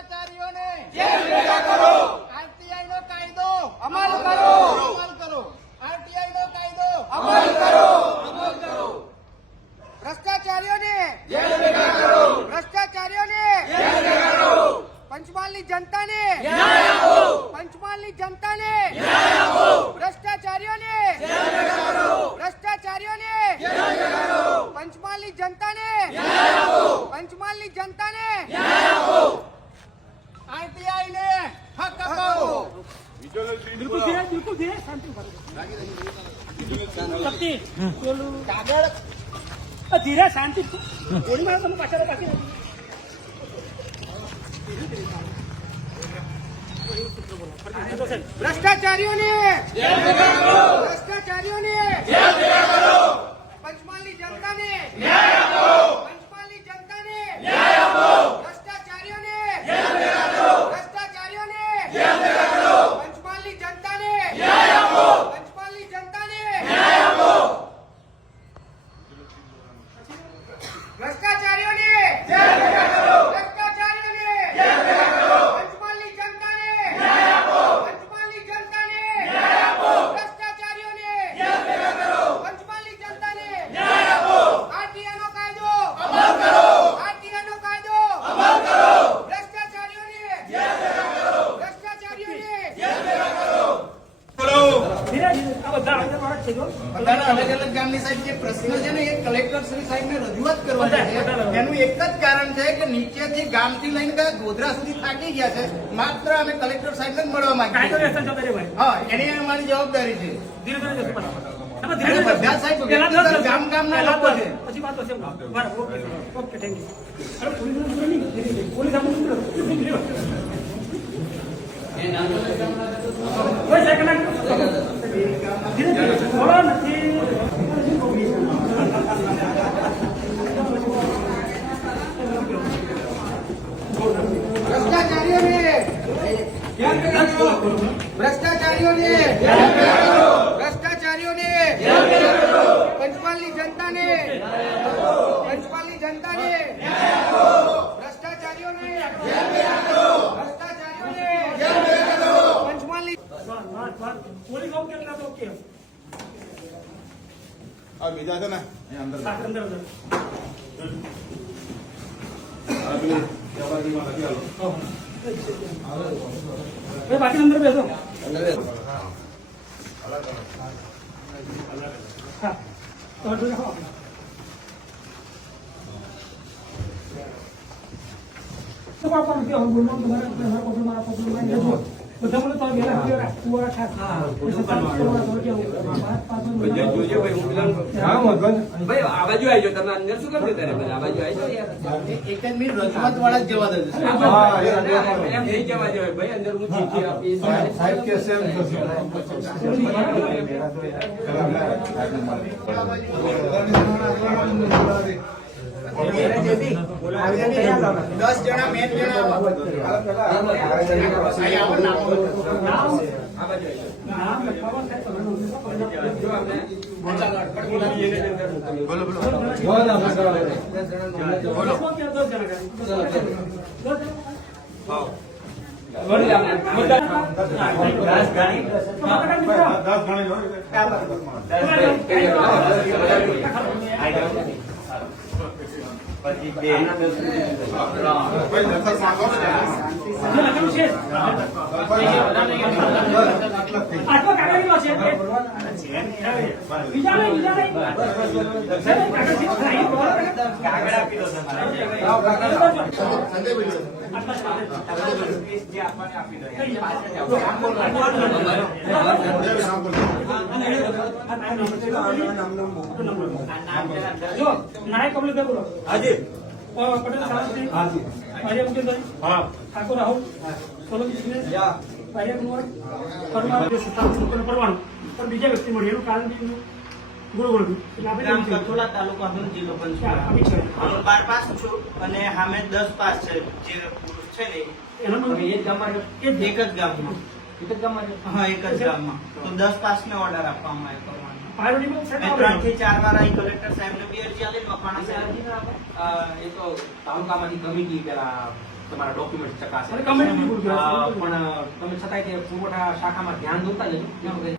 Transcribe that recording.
કર્મચારીઓને કરો. આરટીઆઈ નો કાયદો અમલ કરો. અમલ કરો. આરટીઆઈ નો કાયદો અમલ કરો અમલ કરો ભ્રષ્ટાચારીઓને જેલ ભેગા કરો ભ્રષ્ટાચારીઓને જેલ ભેગા કરો પંચમહાલની જનતાને ન્યાય આપો પંચમહાલની જનતાને ન્યાય આપો ભ્રષ્ટાચારીઓને જેલ ભેગા કરો ભ્રષ્ટાચારીઓને જેલ ભેગા કરો પંચમહાલની જનતાને ન્યાય આપો પંચમહાલની જનતાને ન્યાય આપો આરટીઆઈ ને હક અપાવો બિલકુલ ધીરે બિલકુલ ધીરે શાંતિ શક્તિ. પેલું કાગળ તમે પાછળ પાછી ભ્રષ્ટાચારીઓને. ભ્રષ્ટાચારીઓને જેલ ભેગા કરો પંચમહાલની જનતાને ન્યાય આપો પંચમહાલની જનતાને ન્યાય આપો ભ્રષ્ટાચારીઓને જેલ ભેગા કરો ભ્રષ્ટાચારીઓને જેલ ભેગા કરો પંચમહાલની જનતાને ન્યાય આપો પંચમહાલની જનતાને ન્યાય આપો ભ્રષ્ટાચારીઓને જેલ ભેગા કરો ભ્રષ્ટાચારીઓને જેલ ભેગા કરો પંચમહાલની જનતાને ન્યાય આપો પંચમહાલની જનતાને ન્યાય આપો ભ્રષ્ટાચારીઓને જેલ ભેગા કરો પંચમહાલની જનતાને ન્યાય આપો આરટીઆઈ નો કાયદો અમલ કરો આરટીઆઈ નો કાયદો અમલ કરો ભ્રષ્ટાચારીઓને જેલ ભેગા કરો ભ્રષ્ટાચારીઓને જેલ ભેગા કરો ધીરે ધીરે આ બધા આગળ વાળા છે જો બધાના અલગ અલગ ગામની સાહેબ જે પ્રશ્ન છે ને એ કલેક્ટર શ્રી સાહેબને રજૂઆત કરવાની છે. એનું એક જ કારણ છે કે નીચેથી ગામથી લઈને ગોધરા સુધી થાકી ગયા છે. માત્ર અમે કલેક્ટર સાહેબને જ મળવા માંગીએ છીએ. વ્યવસ્થા જતા રે ભાઈ હા એની અમારી જવાબદારી છે. ધીરે ધીરે જશે પાછા. આમાં અને ધીરે ધીરે બધા સાહેબ પહેલા વ્યક્તિગત દસ ગામ ગામના લોકો છે. પછી વાત okay okay thank you police નહીં ધીરે ધીરે પોલીસ આપણે ધીરે ધીરે કોઈ સેકન્ડ ધીરે ધીરે બોલો નથી ભ્રષ્ટાચારીઓને ભ્ષ્ટાચારીઓને ભ્રષ્ટાચારીઓને પંચમહાલની જનતાને પંચમહાલની જનતાને ભ્રષ્ટાચારીઓને ભ્રષ્ટાચારીઓને પંચમહાલની આ બીજા છે ને અંદર અંદર અંદર. આ પેલી જવાબદારીમાં લખી આલો. એ બાકી અંદર બેસો હા તો તો સુધી રાખવું ખાસ. ભાઈ આ બાજુ આવી તમે અંદર શું કેમ જતા રહ્યા આ બાજુ આવી જાઓ. એક જ મિનિટ રજૂઆત વાળા જ જવા દેજો. એમ નહીં જવા દેવાય ભાઈ અંદર હું ચીઠી સાહેબ કે થશે. દસ જણા મેન જણા બોલો બોલો કરે? બોલો દસ ગણી. હોય. ભાઈ દખલ માંગો ને. જે લખેલું છે આટલો કાગળનો છે એટલે બીજા નહીં બીજા નહીં સાહેબ, કાગળ છે? સાહેબ, કાગળ આપી દો જો નાયક કમલેશ બોલો હાજી પટેલ સાવંતસિંહ હાજી આર્ય મુકેશભાઈ હા ઠાકોર રાહુલ સોલંકી કુમાર પરમાર સત્તાવન પરવાનું પણ બીજા વ્યક્તિ મળી એનું કારણ ગામ તાલુકો જિલ્લો છે બાર પાસ છું અને સામે દસ પાસ છે જે પુરુષ છે ને એના મને એ જ ગામમાં એક જ ગામમાં એક જ ગામમાં હા એક જ ગામમાં. તો દસ પાસ ને ઓર્ડર આપવામાં આવ્યો ત્રણથી ચાર વાર અહીં કલેક્ટર સાહેબ ને બી અરજી આલી મકવાણા સાહેબ. આપો? એ તો તાલુકામાંથી કમિટી પેલા તમારા ડોક્યુમેન્ટ ચકાસે. પણ તમે છતાંય તે પુરવઠા શાખામાં ધ્યાન દોતા જજો.